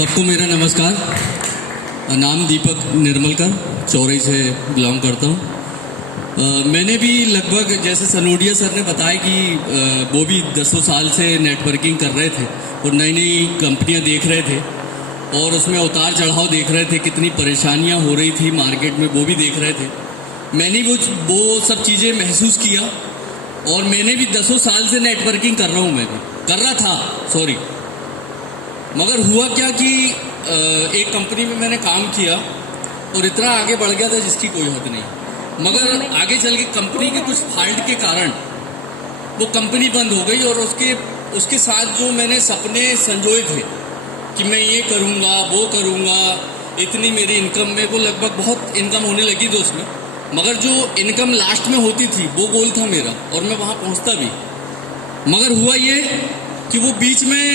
सबको मेरा नमस्कार। नाम दीपक निर्मलकर, चौरई से बिलोंग करता हूँ। मैंने भी लगभग जैसे सनोडिया सर ने बताया कि वो भी 10 साल से नेटवर्किंग कर रहे थे और नई नई कंपनियाँ देख रहे थे और उसमें उतार चढ़ाव देख रहे थे, कितनी परेशानियाँ हो रही थी मार्केट में वो भी देख रहे थे। मैंने वो सब चीज़ें महसूस किया और मैंने भी 10 साल से नेटवर्किंग कर रहा हूँ, मैं भी कर रहा था, सॉरी। मगर हुआ क्या कि एक कंपनी में मैंने काम किया और इतना आगे बढ़ गया था जिसकी कोई हद नहीं। मगर आगे चल के कंपनी के कुछ फॉल्ट के कारण वो कंपनी बंद हो गई और उसके साथ जो मैंने सपने संजोए थे कि मैं ये करूँगा वो करूँगा, इतनी मेरी इनकम में, वो लगभग बहुत इनकम होने लगी थी उसमें, मगर जो इनकम लास्ट में होती थी वो गोल था मेरा और मैं वहाँ पहुँचता भी। मगर हुआ ये कि वो बीच में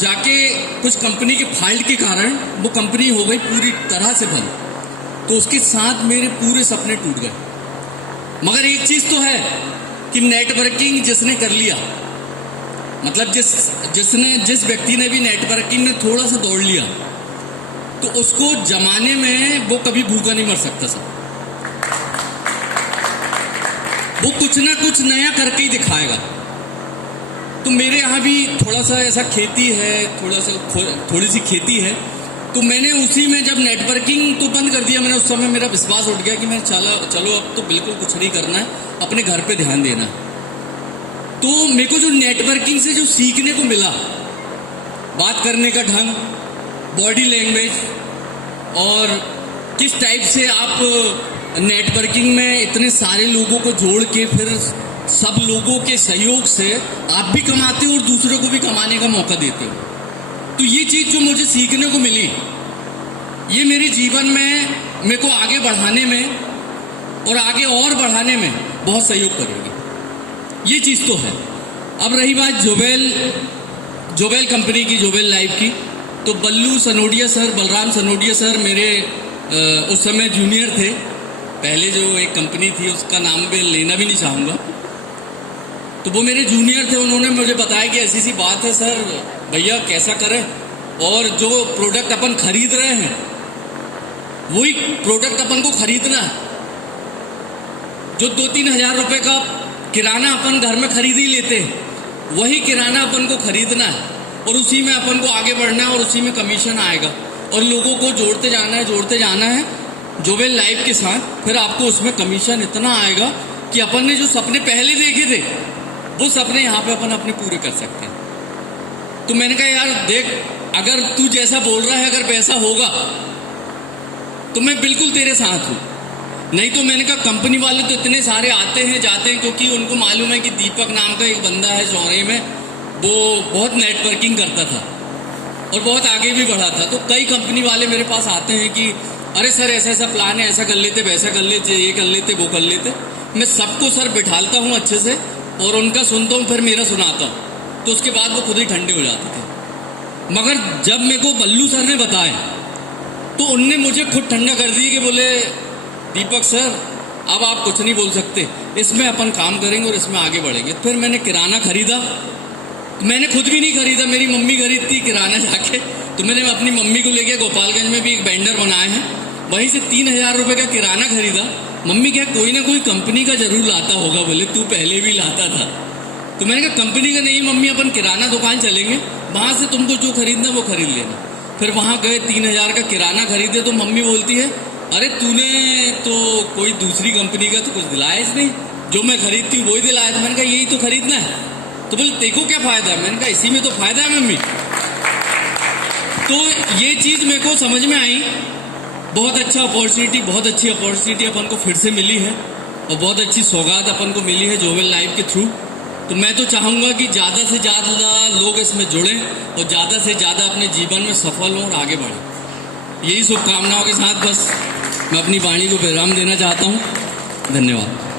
जाके कुछ कंपनी के फॉल्ट के कारण वो कंपनी हो गई पूरी तरह से बंद, तो उसके साथ मेरे पूरे सपने टूट गए। मगर एक चीज़ तो है कि नेटवर्किंग जिसने कर लिया, मतलब जिस व्यक्ति ने भी नेटवर्किंग में थोड़ा सा दौड़ लिया, तो उसको जमाने में वो कभी भूखा नहीं मर सकता सर। वो कुछ ना कुछ नया करके ही दिखाएगा। तो मेरे यहाँ भी थोड़ा सा ऐसा खेती है, थोड़ी सी खेती है, तो मैंने उसी में जब नेटवर्किंग तो बंद कर दिया मैंने, उस समय मेरा विश्वास उठ गया कि मैं चलो अब तो बिल्कुल कुछ नहीं करना है, अपने घर पे ध्यान देना है। तो मेरे को जो नेटवर्किंग से जो सीखने को मिला, बात करने का ढंग, बॉडी लैंग्वेज और किस टाइप से आप नेटवर्किंग में इतने सारे लोगों को जोड़ के फिर सब लोगों के सहयोग से आप भी कमाते हो और दूसरों को भी कमाने का मौका देते हो, तो ये चीज़ जो मुझे सीखने को मिली, ये मेरे जीवन में मेरे को आगे बढ़ाने में और आगे और बढ़ाने में बहुत सहयोग करेगी। ये चीज़ तो है। अब रही बात जोबेल कंपनी की, जोबेल लाइफ की, तो बल्लू सनोडिया सर, बलराम सनोडिया सर मेरे उस समय जूनियर थे। पहले जो एक कंपनी थी उसका नाम मैं लेना भी नहीं चाहूँगा, तो वो मेरे जूनियर थे। उन्होंने मुझे बताया कि ऐसी सी बात है सर, भैया कैसा करें, और जो प्रोडक्ट अपन खरीद रहे हैं वही प्रोडक्ट अपन को खरीदना है। जो 2-3 हज़ार रुपये का किराना अपन घर में खरीद ही लेते हैं, वही किराना अपन को खरीदना है और उसी में अपन को आगे बढ़ना है और उसी में कमीशन आएगा और लोगों को जोड़ते जाना है जोबेल लाइफ के साथ। फिर आपको उसमें कमीशन इतना आएगा कि अपन ने जो सपने पहले देखे थे वो सपने यहाँ पे अपन अपने पूरे कर सकते हैं। तो मैंने कहा यार देख, अगर तू जैसा बोल रहा है, अगर पैसा होगा तो मैं बिल्कुल तेरे साथ हूँ। नहीं तो मैंने कहा कंपनी वाले तो इतने सारे आते हैं जाते हैं, क्योंकि उनको मालूम है कि दीपक नाम का एक बंदा है चौरई में, वो बहुत नेटवर्किंग करता था और बहुत आगे भी बढ़ा था। तो कई कंपनी वाले मेरे पास आते हैं कि अरे सर ऐसा ऐसा प्लान है, ऐसा कर लेते, वैसा कर लेते, ये कर लेते, वो कर लेते। मैं सबको सर बिठालता हूँ अच्छे से और उनका सुनता हूँ, फिर मेरा सुनाता हूँ, तो उसके बाद वो खुद ही ठंडे हो जाते थे। मगर जब मेरे को बल्लू सर ने बताया तो उनने मुझे खुद ठंडा कर दिया कि बोले दीपक सर अब आप कुछ नहीं बोल सकते, इसमें अपन काम करेंगे और इसमें आगे बढ़ेंगे। फिर मैंने किराना खरीदा। मैंने खुद भी नहीं खरीदा, मेरी मम्मी खरीदती किराना जाके, तो मैंने अपनी मम्मी को लेके गोपालगंज में भी एक वेंडर बनाए हैं, वहीं से 3,000 रुपये का किराना खरीदा। मम्मी क्या कोई ना कोई कंपनी का जरूर लाता होगा, बोले तू पहले भी लाता था। तो मैंने कहा कंपनी का नहीं मम्मी, अपन किराना दुकान चलेंगे, वहाँ से तुमको जो खरीदना वो खरीद लेना। फिर वहाँ गए, 3,000 का किराना खरीदे, तो मम्मी बोलती है अरे तूने तो कोई दूसरी कंपनी का तो कुछ दिलाया नहीं, जो मैं खरीदती हूँ वही दिलाया। तो मैंने कहा यही तो खरीदना है। तो बोले देखो क्या फ़ायदा है। मैंने कहा इसी में तो फ़ायदा है मम्मी। तो ये चीज़ मेरे को समझ में आई। बहुत अच्छी अपॉर्चुनिटी अपन को फिर से मिली है और बहुत अच्छी सौगात अपन को मिली है जोबेल लाइफ के थ्रू। तो मैं तो चाहूँगा कि ज़्यादा से ज़्यादा लोग इसमें जुड़ें और ज़्यादा से ज़्यादा अपने जीवन में सफल हों और आगे बढ़ें। यही शुभकामनाओं के साथ बस मैं अपनी वाणी को विराम देना चाहता हूँ। धन्यवाद।